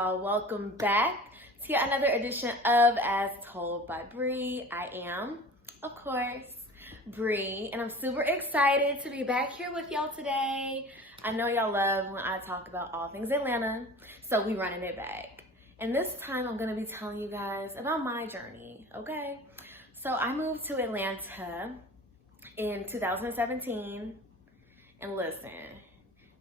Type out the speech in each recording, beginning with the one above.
y'all? Welcome back to yet another edition of As Told by Bree. I am, of course, Bree, and I'm super excited to be back here with y'all today. I know y'all love when I talk about all things Atlanta, so we running it back. And this time I'm gonna be telling you guys about my journey, okay? So I moved to Atlanta in 2017, and listen,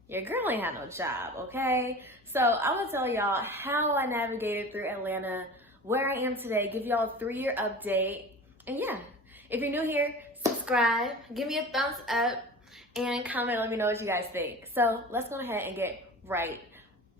your girl ain't had no job, okay? So I'm gonna tell y'all how I navigated through Atlanta, where I am today, give y'all a 3-year update. And yeah, if you're new here, subscribe, give me a thumbs up, and comment, let me know what you guys think. So let's go ahead and get right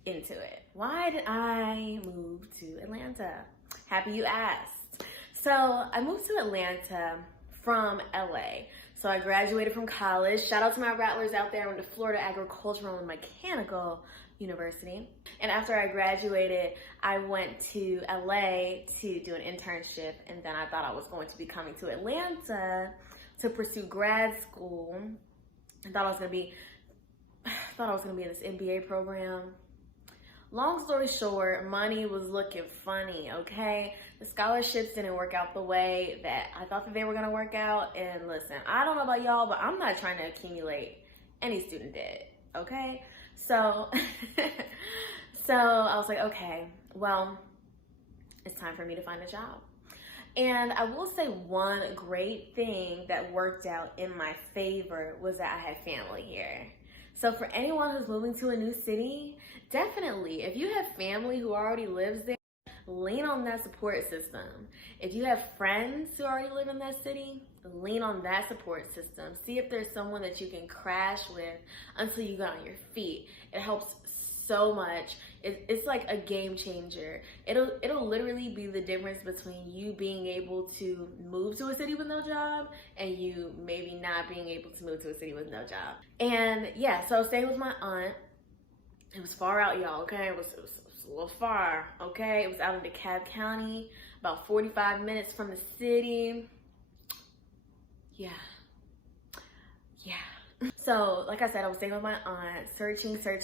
into it. Why did I move to Atlanta? Happy you asked. So I moved to Atlanta from LA. So I graduated from college. Shout out to my rattlers out there. I went to Florida Agricultural and Mechanical University. And after I graduated, I went to LA to do an internship. And then I thought I was going to be coming to Atlanta to pursue grad school. I thought I was gonna be in this MBA program. Long story short, money was looking funny, okay? The scholarships didn't work out the way that I thought that they were gonna work out. And listen, I don't know about y'all, but I'm not trying to accumulate any student debt, okay? So, so I was like, okay, well, it's time for me to find a job. And I will say one great thing that worked out in my favor was that I had family here. So for anyone who's moving to a new city, definitely, if you have family who already lives there, lean on that support system. If you have friends who already live in that city, lean on that support system. See if there's someone that you can crash with until you get on your feet. It helps so much. It's like a game changer. It'll literally be the difference between you being able to move to a city with no job and you maybe not being able to move to a city with no job. And yeah, so I was staying with my aunt. It was far out, y'all, okay? It was a little far, okay? It was out in DeKalb County, about 45 minutes from the city. Yeah. So, like I said, I was staying with my aunt, searching for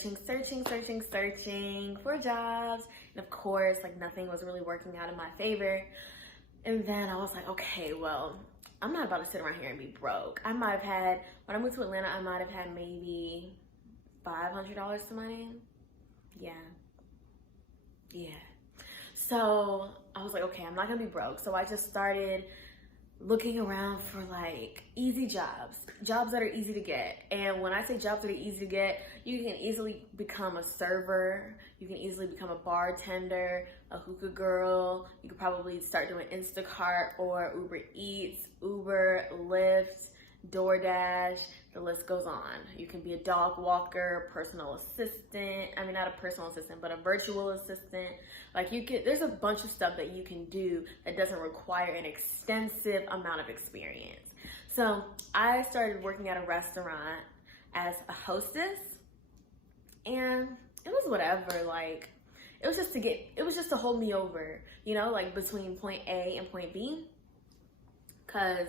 jobs. And of course, like nothing was really working out in my favor. And then I was like, okay, well, I'm not about to sit around here and be broke. I might have had, when I moved to Atlanta, I might have had maybe $500 to my name. Yeah. So I was like, okay, I'm not gonna be broke. So I just started looking around for like easy jobs that are easy to get. And when I say jobs that are easy to get, you can easily become a server, you can easily become a bartender, a hookah girl. You could probably start doing Instacart or Uber Eats, Uber, Lyft, DoorDash, the list goes on. You can be a dog walker, personal assistant. I mean, not a personal assistant, but a virtual assistant. Like there's a bunch of stuff that you can do that doesn't require an extensive amount of experience. So I started working at a restaurant as a hostess, and it was whatever. Like it was just to hold me over, you know, like between point A and point B. Cause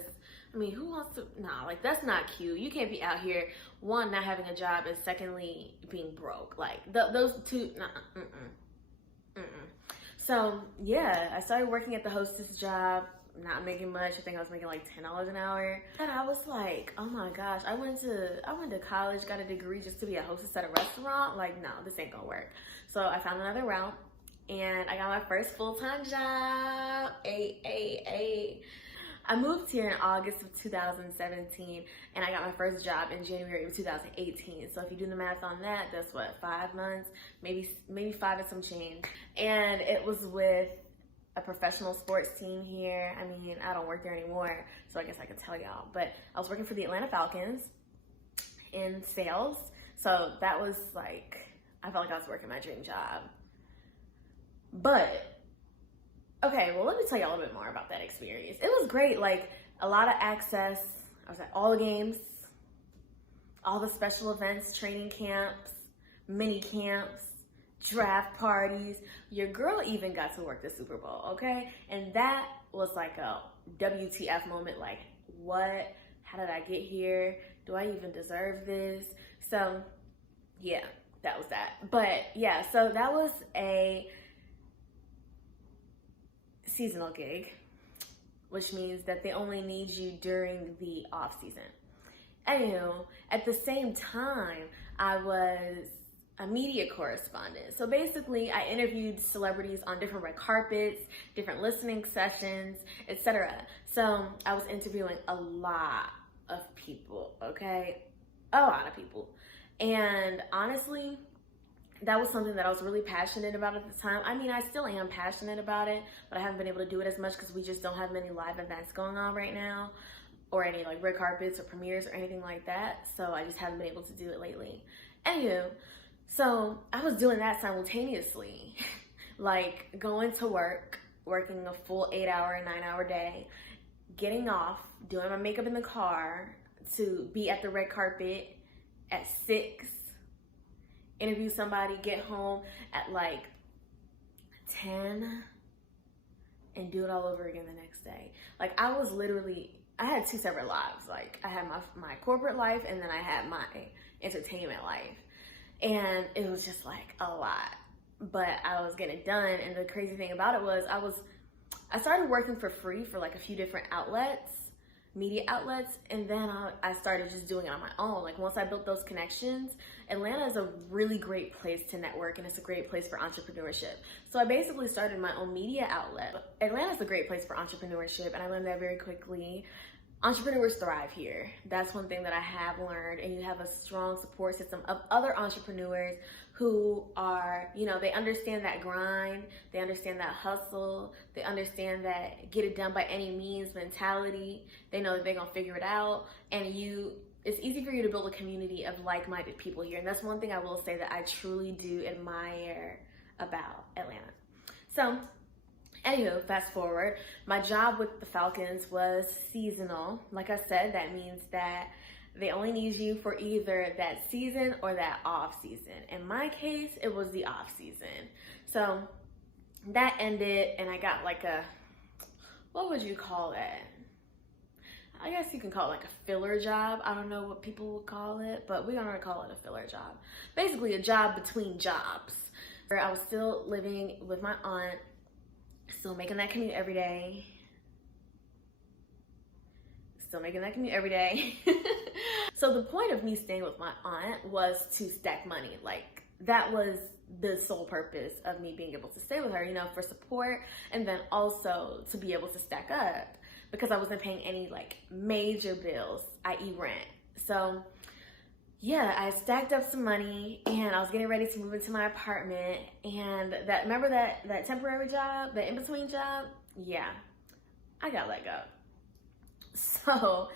I mean, who wants to, nah, like that's not cute. You can't be out here, one, not having a job, and secondly, being broke. Like those two, nah, So yeah, I started working at the hostess job, not making much. I think I was making like $10 an hour. And I was like, oh my gosh, I went to college, got a degree just to be a hostess at a restaurant. Like, no, this ain't gonna work. So I found another route and I got my first full-time job. I moved here in August of 2017 and I got my first job in January of 2018. So if you do the math on that, that's what, 5 months, maybe 5 and some change. And it was with a professional sports team here. I mean, I don't work there anymore, so I guess I can tell y'all. But I was working for the Atlanta Falcons in sales. So that was like, I felt like I was working my dream job. But okay, well, let me tell you a little bit more about that experience. It was great, like a lot of access. I was at all the games, all the special events, training camps, mini camps, draft parties. Your girl even got to work the Super Bowl, okay? And that was like a WTF moment, like what? How did I get here? Do I even deserve this? So yeah, that was that. But yeah, so that was a seasonal gig, which means that they only need you during the off season. Anywho, at the same time, I was a media correspondent. So basically, I interviewed celebrities on different red carpets, different listening sessions, etc. So I was interviewing a lot of people, okay? A lot of people. And honestly, that was something that I was really passionate about at the time. I mean, I still am passionate about it, but I haven't been able to do it as much because we just don't have many live events going on right now, or any like red carpets or premieres or anything like that. So I just haven't been able to do it lately. Anywho, so I was doing that simultaneously, like going to work, working a full 8-hour, 9-hour day, getting off, doing my makeup in the car to be at the red carpet at 6, interview somebody, get home at like 10, and do it all over again the next day. Like I had 2 separate lives. Like I had my corporate life, and then I had my entertainment life. And it was just like a lot, but I was getting it done. And the crazy thing about it was I started working for free for like a few different outlets, media outlets, and then I started just doing it on my own. Like once I built those connections, Atlanta is a really great place to network, and it's a great place for entrepreneurship. So I basically started my own media outlet. Atlanta is a great place for entrepreneurship, and I learned that very quickly. Entrepreneurs thrive here. That's one thing that I have learned, and you have a strong support system of other entrepreneurs who are, they understand that grind, they understand that hustle, they understand that get it done by any means mentality. They know that they're gonna figure it out, and it's easy for you to build a community of like-minded people here. And that's one thing I will say that I truly do admire about Atlanta. So anywho, fast forward, my job with the Falcons was seasonal. Like I said, that means that they only need you for either that season or that off season. In my case, it was the off season. So that ended, and I got like what would you call it? I guess you can call it like a filler job. I don't know what people would call it, but we're gonna call it a filler job. Basically a job between jobs, where I was still living with my aunt, still making that commute every day. So the point of me staying with my aunt was to stack money. Like that was the sole purpose of me being able to stay with her, for support, and then also to be able to stack up because I wasn't paying any like major bills, i.e. rent. So yeah, I stacked up some money, and I was getting ready to move into my apartment. And remember that temporary job, the in-between job? Yeah, I got let go. So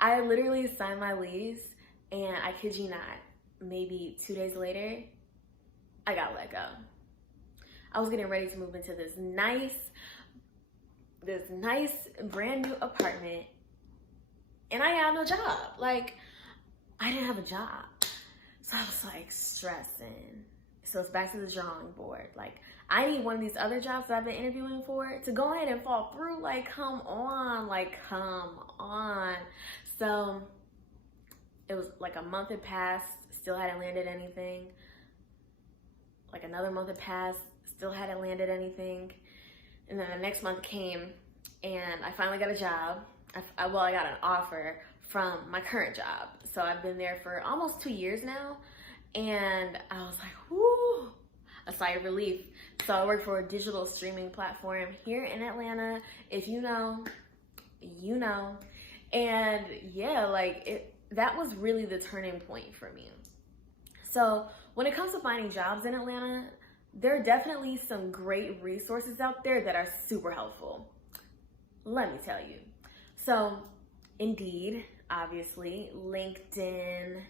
I literally signed my lease, and I kid you not, maybe 2 days later, I got let go. I was getting ready to move into this nice brand new apartment, and I had no job. Like, I didn't have a job. So I was like stressing. So it's back to the drawing board. Like, I need one of these other jobs that I've been interviewing for to go ahead and fall through. Like, come on. So it was like a month had passed, still hadn't landed anything. Like another month had passed, still hadn't landed anything. And then the next month came, and I finally got a job. I got an offer from my current job. So I've been there for almost 2 years now. And I was like, whoo, a sigh of relief. So I work for a digital streaming platform here in Atlanta. If you know, you know. And yeah, that was really the turning point for me. So when it comes to finding jobs in Atlanta, there are definitely some great resources out there that are super helpful. Let me tell you. So Indeed, obviously, LinkedIn,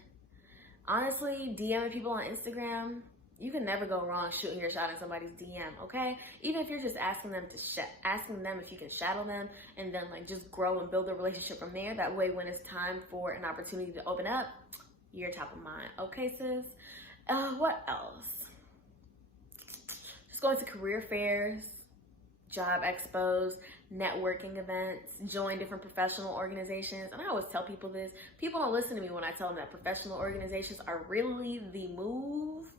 honestly, DMing people on Instagram, you can never go wrong shooting your shot in somebody's DM, okay? Even if you're just asking them if you can shadow them, and then just grow and build a relationship from there. That way, when it's time for an opportunity to open up, you're top of mind. Okay, sis? What else? Just going to career fairs, job expos, networking events, join different professional organizations. And I always tell people this. People don't listen to me when I tell them that professional organizations are really the move.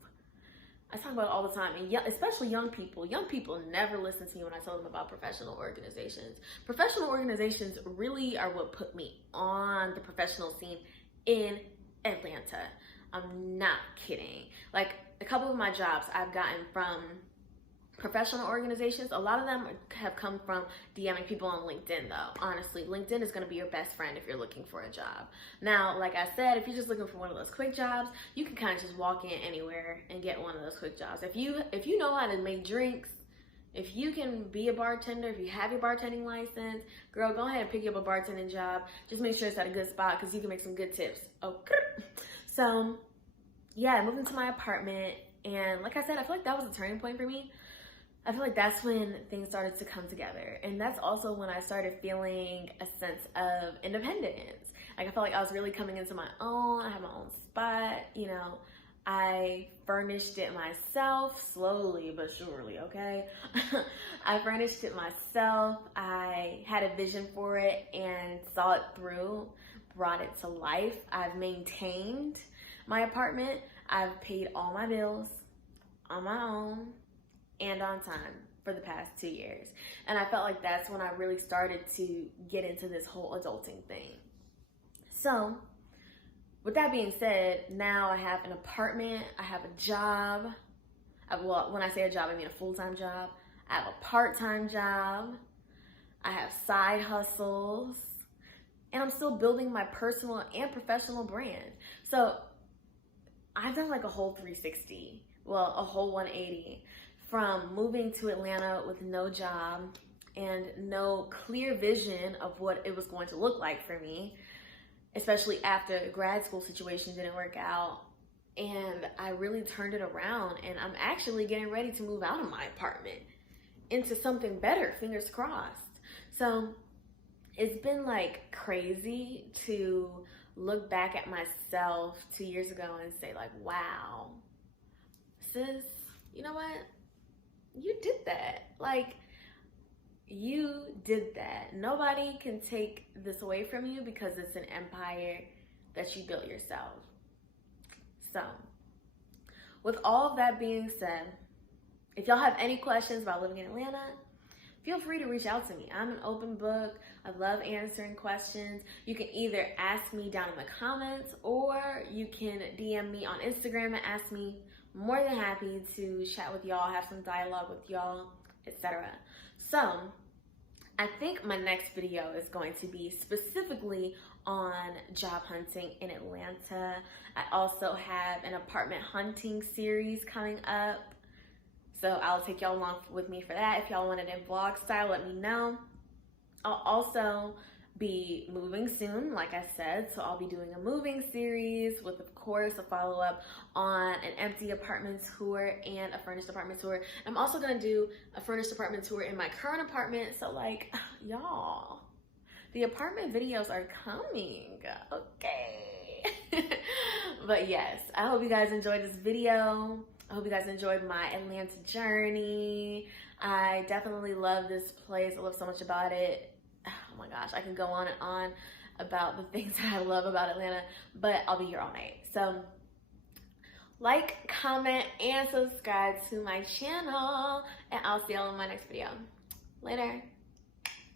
I talk about it all the time, and especially young people. Young people never listen to me when I tell them about professional organizations. Professional organizations really are what put me on the professional scene in Atlanta. I'm not kidding. Like, a couple of my jobs I've gotten from professional organizations. A lot of them have come from DMing people on LinkedIn, though. Honestly, LinkedIn is going to be your best friend if you're looking for a job. Now, like I said, if you're just looking for one of those quick jobs, you can kind of just walk in anywhere and get one of those quick jobs. If you know how to make drinks, if you can be a bartender, if you have your bartending license, girl, go ahead and pick up a bartending job. Just make sure it's at a good spot because you can make some good tips. Okay. So, yeah, I moved into my apartment, and like I said, I feel like that was a turning point for me. I feel like that's when things started to come together. And that's also when I started feeling a sense of independence. Like, I felt like I was really coming into my own. I had my own spot, you know. I furnished it myself, slowly but surely, okay? I furnished it myself. I had a vision for it and saw it through, brought it to life. I've maintained my apartment. I've paid all my bills on my own and on time for the past 2 years. And I felt like that's when I really started to get into this whole adulting thing. So, with that being said, now I have an apartment, I have a job. Well, when I say a job, I mean a full-time job. I have a part-time job. I have side hustles. And I'm still building my personal and professional brand. So, I've done like a whole 360, well, a whole 180. From moving to Atlanta with no job and no clear vision of what it was going to look like for me, especially after the grad school situation didn't work out. And I really turned it around, and I'm actually getting ready to move out of my apartment into something better, fingers crossed. So it's been like crazy to look back at myself 2 years ago and say like, wow, sis, you know what? You did that. Like, you did that. Nobody can take this away from you because it's an empire that you built yourself. So, with all of that being said, if y'all have any questions about living in Atlanta, feel free to reach out to me. I'm an open book. I love answering questions. You can either ask me down in the comments, or you can DM me on Instagram and ask me. More than happy to chat with y'all, have some dialogue with y'all, etc. So, I think my next video is going to be specifically on job hunting in Atlanta. I also have an apartment hunting series coming up, so I'll take y'all along with me for that. If y'all want it in vlog style, let me know. I'll also be moving soon, like I said, so I'll be doing a moving series with, of course, a follow-up on an empty apartment tour and a furnished apartment tour. I'm also gonna do a furnished apartment tour in my current apartment, so like, y'all, the apartment videos are coming, okay? But yes, I hope you guys enjoyed this video. I hope you guys enjoyed my Atlanta journey. I definitely love this place. I love so much about it. Oh my gosh, I can go on and on about the things that I love about Atlanta, but I'll be here all night. So like, comment, and subscribe to my channel, and I'll see y'all in my next video. Later.